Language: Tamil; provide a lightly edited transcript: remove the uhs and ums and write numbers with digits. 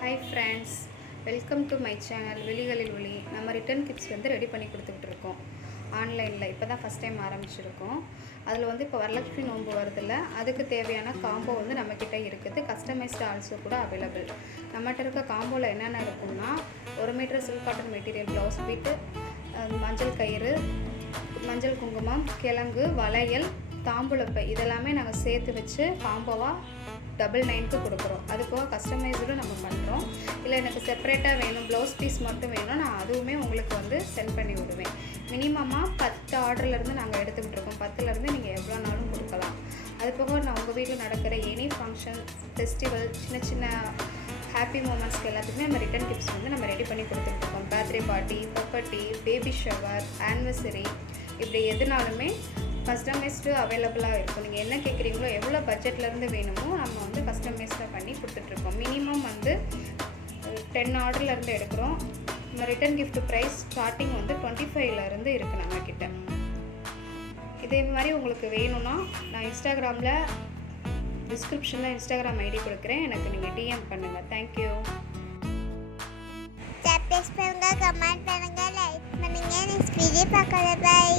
Hi friends, welcome to my channel வெளிகளில் ஒளி. நம்ம ரிட்டன் கிட்ஸ் ரெடி பண்ணி கொடுத்துக்கிட்டு இருக்கோம் ஆன்லைனில். இப்போ தான் ஃபஸ்ட் டைம் ஆரம்பிச்சிருக்கோம். அதில் இப்போ வரலட்சுமி நோன்பு வருதில்ல, அதுக்கு தேவையான காம்போ நம்மக்கிட்ட இருக்குது. கஸ்டமைஸ்டு ஆல்சோ கூட அவைலபிள். நம்மகிட்ட இருக்க காம்போவில் என்னென்ன இருக்குன்னா, 1 metre silk cotton material blouse bit, மஞ்சள் கயிறு, மஞ்சள் குங்குமம், கிழங்கு, வளையல், தாம்பூலப்பை இதெல்லாமே நாங்கள் சேர்த்து வச்சு காம்போவாக 999 கொடுக்குறோம். அது போக கஸ்டமைஸ்டும் நம்ம பண்ணுறோம். இல்லை எனக்கு செப்பரேட்டாக வேணும், ப்ளவுஸ் பீஸ் மட்டும் வேணும், நான் அதுவுமே உங்களுக்கு சென்ட் பண்ணி விடுவேன். மினிமமாக 10 ஆர்டர்லேருந்து நாங்கள் எடுத்துக்கிட்டு இருக்கோம். 10லேருந்து நீங்கள் எவ்வளோ நாளும் கொடுக்கலாம். அது போக நான் உங்கள் வீட்டில் நடக்கிற எனி ஃபங்க்ஷன், ஃபெஸ்டிவல், சின்ன சின்ன ஹாப்பி மூமெண்ட்ஸ்க்கு எல்லாத்துக்குமே நம்ம ரிட்டன் கிஃப்ட்ஸ் நம்ம ரெடி பண்ணி கொடுத்துட்ருக்கோம். Birthday party, puberty, baby shower, anniversary, இப்படி எதுனாலுமே கஸ்டமைஸ்டு அவைலபிளாக இருக்கும். நீங்கள் என்ன கேட்குறீங்களோ, எவ்வளோ பட்ஜெட்லேருந்து வேணுமோ நம்ம கஸ்டமைஸ்டாக பண்ணி கொடுத்துட்ருக்கோம். மினிமம் 10 ஆர்டர்லேருந்து எடுக்கிறோம். நம்ம ரிட்டன் கிஃப்ட் ப்ரைஸ் ஸ்டார்டிங் 25லேருந்து இருக்குது நம்மக்கிட்ட. இதே மாதிரி உங்களுக்கு வேணும்னா நான் இன்ஸ்டாகிராமில் டிஸ்கிரிப்ஷனில் இன்ஸ்டாகிராம் ஐடி கொடுக்குறேன், எனக்கு நீங்கள் டிஎம் பண்ணுங்கள். தேங்க்யூ. கமெண்ட் பண்ணுங்கள், லைக் பண்ணுங்கள், நெக்ஸ்ட் வீடியோ பார்க்கலாம். பை.